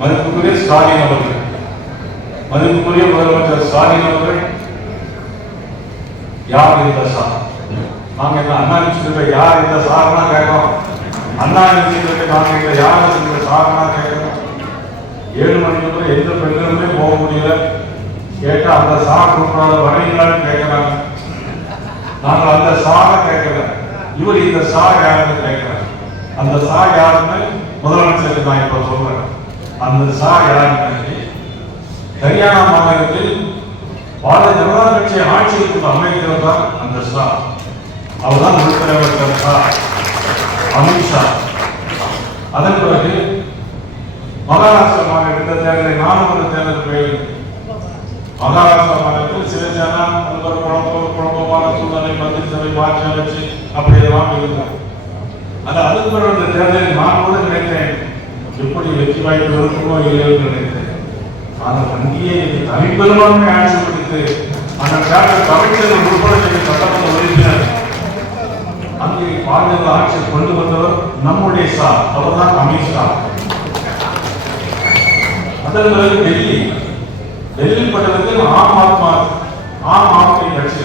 மதிப்புக்குரிய ஸ்டாலின் அவர்கள் மதிப்புக்குரிய முதலமைச்சர் ஸ்டாலின் அவர்கள் யார் இந்த சார் நாங்க இந்த அண்ணா யூனிவர்சிட்டியில யார் இந்த சார்னா கேட்கிறோம். அண்ணா யூனிவர்சிட்டியில நாங்க இந்த யார் இந்த சார்னா கேட்கிறோம். ஏழு மணிக்கு எந்த பெண்களுமே போக முடியல. கேட்டா அந்த சார் கூப்பிடாத வரீங்களான்னு கேட்கிறாங்க. நாங்க அந்த சாரை கேட்கல. இவர் இந்த சார் யாருன்னு கேட்கிறாங்க அந்த சா யாருன்னு முதலமைச்சருக்கு நான் இப்ப சொல்றேன். அந்த சா யாருன்னு ஹரியானா மாநிலத்தில் பாரதிய ஜனதா கட்சி ஆட்சிக்கு அமைக்கிறவர் தான் அந்த சார். அவர்தான் உள்துறை சார். அமித்ஷா அதன் பிறகு மகாராஷ்டிரா மாநிலத்தில் தேர்தலை நானும் தேர்தல் பெயர் மகாராஷ்டிரா மாநிலத்தில் சிவசேனா அது குழப்ப குழப்பமான சூழ்நிலை மந்திரி சபை மாற்றி அமைச்சு அப்படி எல்லாம் இருந்தார் அந்த அதுக்கு அந்த தேர்தலில் நான் கூட நினைத்தேன். எப்படி வெற்றி வாய்ப்பு இருக்குமோ இல்லையோ நினைத்தேன். ஆனால் வங்கியை தனிப்பெரும்பான்மை ஆட்சி பிடித்து அந்த டாக்டர் தமிழ்ச்செல்வன் உட்பட சட்டமன்ற உறுப்பினர். அங்கே பாஜக ஆட்சி கொண்டு வந்தவர் நம்முடைய சார். அவர்தான் அமித்ஷா அதன் பிறகு டெல்லி. டெல்லி பட்டணத்தில் ஆம் ஆத்மா ஆம் ஆத்மி கட்சி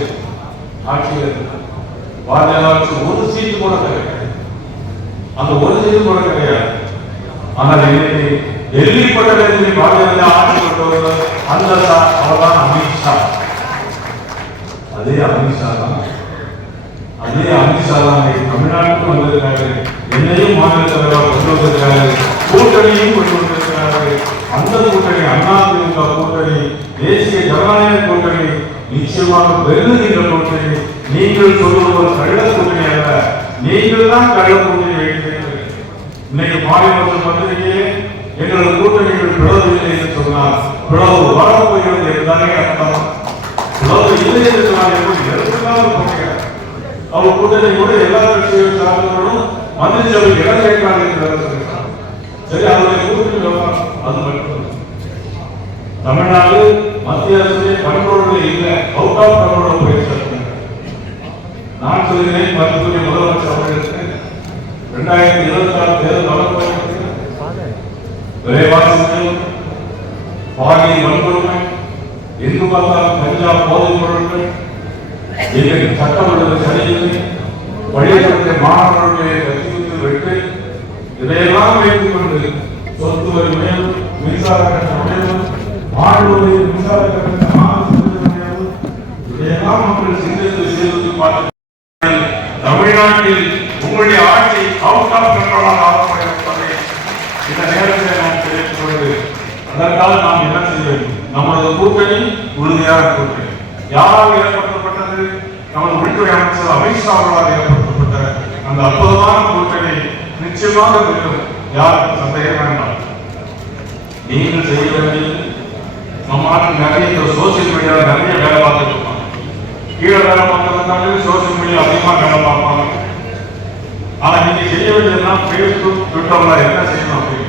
ஆட்சியில் இருக்கிறார் பாரதிய ஆட்சி ஒரு சீட்டு கூட கிடையாது அந்த ஒரு சீட்டு கூட கிடையாது. ஆனால் இன்னைக்கு டெல்லி பட்டணத்தில் பாரதிய ஜனதா அந்த அவர்தான் அமித்ஷா அதே அமித்ஷா தான். அதே அமித்ஷா தான் தமிழ்நாட்டுக்கு வந்திருக்காரு என்னையும் மாநில தலைவராக கொண்டு வந்திருக்காரு கூட்டணியும் கொண்டு வந்திருக்கிறாரு. அந்த கூட்டணி அதிமுக கூட்டணி தேசிய ஜனநாயக கூட்டணி நிச்சயமாக பெருகின்ற கூட்டணி. நீங்கள் சொல்லுவது ஒரு கள்ள கூட்டணி அல்ல. நீங்கள் தான் கள்ள வைக்கிறீர்கள் இன்னைக்கு பாராளுமன்ற பத்திரிகையே எங்களது கூட்டணிகள் பிளவில்லை என்று சொன்னால் பிளவு வரப்போகிறது என்றாலே அர்த்தம். பிளவு இல்லை என்று சொன்னால் எப்படி? எதற்காக போகிறார். அவர் கூட்டணி கூட எல்லா கட்சியும் சார்ந்தவர்களும் மந்திரி சபை இடம் கேட்கிறாங்க என்று சரி அவருடைய கூட்டணி அது மட்டும். தமிழ்நாடு மத்திய அரசு கண்ட்ரோலில் இல்லை அவுட் ஆஃப் கண்ட்ரோல் பேசுறது நான் சொல்கிறேன் மருத்துவ முதலமைச்சர் அவர்களுக்கு ரெண்டாயிரத்தி இருபத்தி ஆறு தேர்தல் வரப்போகிறது விரைவாசி பாலியல் வன்கொடுமை எங்கு பார்த்தாலும் பஞ்சாப் போதைப் பொருட்கள் எங்கள் சட்டமன்ற சரியில்லை பள்ளிக்கூடத்தை மாணவர்களுடைய கத்தியுத்து வெட்டு இதையெல்லாம் வைத்துக் கொண்டு சொத்து வரி உயர்வு மின்சார கட்டண உயர்வு மாணவர்களுடைய மின்சார கட்டண உயர்வு இதையெல்லாம் மக்கள் சிந்தித்து செய்து பார்த்து தமிழ்நாட்டில் உங்களுடைய ஆட்சி அவுட் ஆஃப் கண்ட்ரோலாக ஆகப்படுகிறது இந்த நேரத்தில் நாம் தெரிவித்துக் கொண்டு அதற்காக நாம் என்ன செய்ய வேண்டும்? நம்மளது கூட்டணி உறுதியாக கூட்டணி யாரால் ஏற்படுத்தப்பட்டது? நமது உள்துறை அமைச்சர் அமித்ஷா அவர்களால் ஏற்படுத்தப்பட்ட அந்த அற்புதமான கூட்டணி நிச்சயமாக வெல்லும் யாருக்கும் சந்தேகம் வேண்டாம். நீங்கள் செய்ய வேண்டியது நம்ம நாட்டில் நிறைய இந்த சோசியல் மீடியாவில் நிறைய வேலை பார்த்துட்டு இருப்பாங்க. கீழே வேலை பார்க்கறதுனால சோசியல் மீடியா அதிகமாக வேலை பார்ப்பாங்க. ஆனா நீங்க செய்ய வேண்டியதுன்னா ஃபேஸ்புக் ட்விட்டர்ல என்ன செய்யணும் அப்படின்னு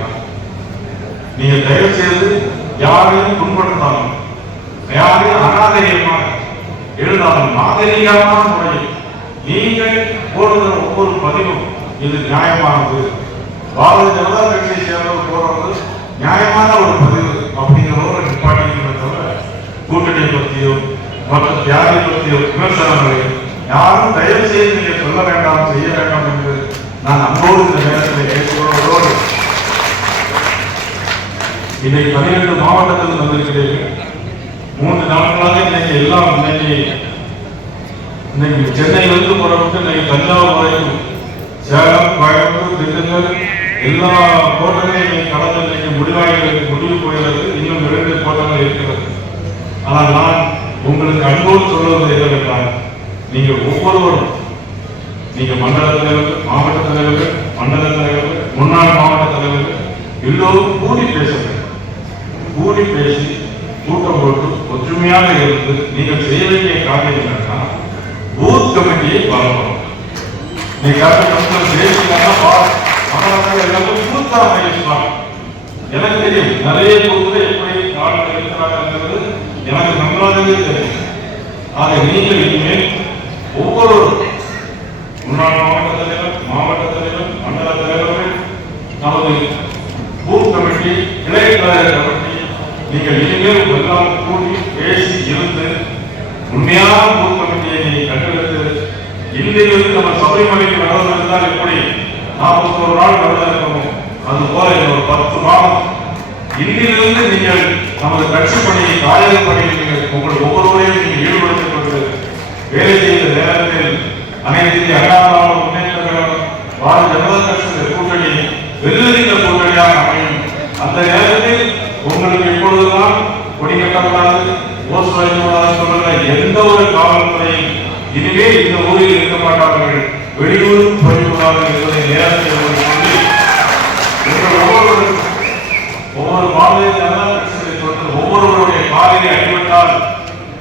நீங்கள் தயவு செய்து யாரையும் புண்படுத்தாமல் யாரையும் அநாகரிகமாக எழுதாலும் நாகரிகமான முறையில் நீங்கள் போடுகிற ஒவ்வொரு பதிவும் இது நியாயமானது. பாரதிய ஜனதா கட்சியை சேர்ந்தவர் போடுறது நியாயமான ஒரு பதிவு அப்படிங்கிற ஒரு நிப்பாட்டிகளை தவிர கூட்டணி பற்றியோ மற்ற தியாகி பற்றியோ விமர்சனங்களை யாரும் தயவு செய்து நீங்கள் சொல்ல வேண்டாம் செய்ய வேண்டாம் என்று நான் அன்போடு இந்த நேரத்தில் கேட்டுக்கொள்வதோடு இன்னைக்கு பன்னிரெண்டு மாவட்டத்தில் வந்திருக்கிறீர்கள். மூன்று நாட்களாக இன்னைக்கு எல்லாம் இன்னைக்கு இன்னைக்கு சென்னையிலிருந்து புறப்பட்டு இன்னைக்கு தஞ்சாவூர் வரைக்கும் சேலம் கோயம்புத்தூர் திண்டுக்கல் எல்லா கோட்டங்களையும் இன்னைக்கு கடந்து இன்னைக்கு முடிவாகிறது முடிவு போகிறது இன்னும் இரண்டு கோட்டங்கள் இருக்கிறது. ஆனால் நான் உங்களுக்கு அன்போடு சொல்வது என்னவென்றால் நீங்கள் ஒவ்வொருவரும் நீங்கள் மண்டல தலைவர்கள் மாவட்ட தலைவர்கள் மண்டல தலைவர்கள் முன்னாள் மாவட்ட தலைவர்கள் எல்லோரும் கூடி பேசணும் கூட்டி பேசி கூட்டம் போட்டு ஒற்றுமையாக இருந்து நீங்கள் செய்ய வேண்டிய காரியம் என்னன்னா பூத் கமிட்டியை பலப்படும் நீ எல்லாமே பூத்தா எனக்கு தெரியும் நிறைய பூத்துல எப்படி ஆளுநர் இருக்கிறாங்கிறது எனக்கு நன்றாகவே தெரியும். அதை நீங்கள் இனிமேல் ஒவ்வொரு முன்னாள் மாவட்ட தலைவர் மாவட்ட தலைவர் மண்டல தலைவர்கள் நமது பூத் கமிட்டி இளைய கழக கமிட்டி நீங்கள் இனிமேல் எல்லாம் கூடி பேசி இருந்து உண்மையான பூத் கமிட்டியை நீங்கள் கண்டெடுத்து இந்தியிலிருந்து நம்ம சபரிமலைக்கு நடந்திருந்தால் எப்படி? நாற்பத்தோரு நாள் நடந்திருக்கணும் அது போல ஒரு பத்து மாதம். இந்தியிலிருந்து நீங்கள் நமது கட்சி பணியை தாயக பணியை நீங்கள் உங்கள் ஒவ்வொருவரையும் நீங்கள் ஈடுபடுத்திக் கொண்டு வேலை செய்த நேரத்தில் அனைத்து இந்திய முன்னேற்ற கழகம் பாரதிய ஜனதா கட்சி கூட்டணி வெள்ளிந்த கூட்டணியாக அமையும். அந்த நேரத்தில் உங்களுக்கு இப்பொழுதுதான் கொடி கட்டக்கூடாது ஓசு எந்த ஒரு காவல்துறையும் இருக்க மாட்டார்கள் வெளியூரும் போய்விடாது என்பதை நேரத்தில் ஒவ்வொரு மாநிலத்தில் ஒவ்வொருவருடைய காலையை அடிபட்டால்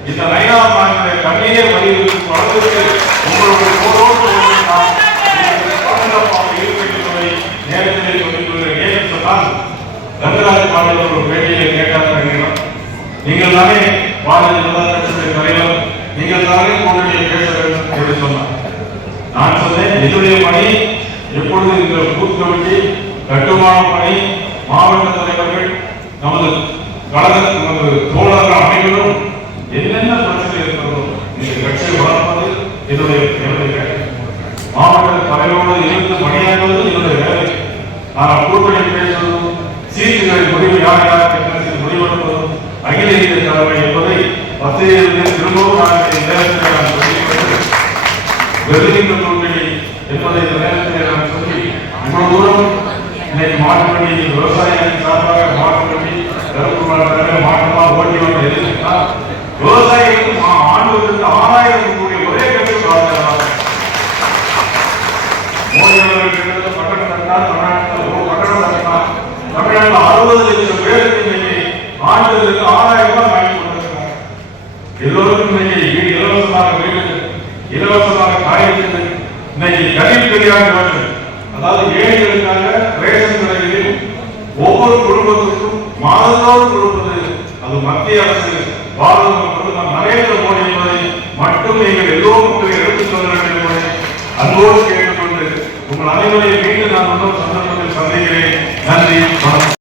இந்த நைனார் நாயனுடைய கண்ணீரை வலியுறுத்தும் அளவிற்கு உங்களுடைய போரோடு நீங்கள் நேரத்திலே ஏன் சொன்னால் ரங்கராஜ் ஒரு பேட்டியிலே கேட்டார் நீங்கள் தானே பாரதிய ஜனதா கட்சியுடைய தலைவர். நீங்கள் தானே பேச வேண்டும் என்று சொன்னார் நான் சொன்னேன் என்னுடைய பணி எப்பொழுது இந்த பூத் கமிட்டி கட்டுமான பணி மாவட்ட தலைவர்கள் நமது கழக நமது தோழர்கள் அனைவரும் என்னென்ன பிரச்சனை இருக்கிறதோ இந்த கட்சியை வளர்ப்பது என்னுடைய என்னுடைய வேலை. மாவட்ட தலைவரோடு இருந்து பணியாற்றுவது என்னுடைய வேலை. நான் கூட்டணி பேசுவதும் சீட்டுகளின் முடிவு யார் யார் என்ன முடிவெடுப்பதும் அகில இந்திய தலைமை என்பதை பத்திரிகை திரும்பவும் நான் இந்த நேரத்தில் நான் சொல்லி வெறுகின்ற கூட்டணி என்பதை இந்த நேரத்தில் நான் சொல்லி இவ்வளவு தூரம் இன்னைக்கு மாட்டு வண்டி விவசாயிகளின் சார்பாக மாட்டு வண்டி தருமபுரி இன்னைக்கு கல்வி பெரியார் நாடு அதாவது ஏழைகளுக்காக ரேஷன் கடைகளில் ஒவ்வொரு குடும்பத்திற்கும் மாதந்தோறும் கொடுப்பது அது மத்திய அரசு பாரத பிரதமர் நரேந்திர மோடி என்பதை மட்டும் நீங்கள் எல்லோரும் எடுத்துச் சொல்ல வேண்டும் என்பதை அன்போடு கேட்டுக்கொண்டு உங்கள் அனைவரையும் மீண்டும் நான் இன்னொரு சந்தர்ப்பத்தில் சந்திக்கிறேன். நன்றி வணக்கம்.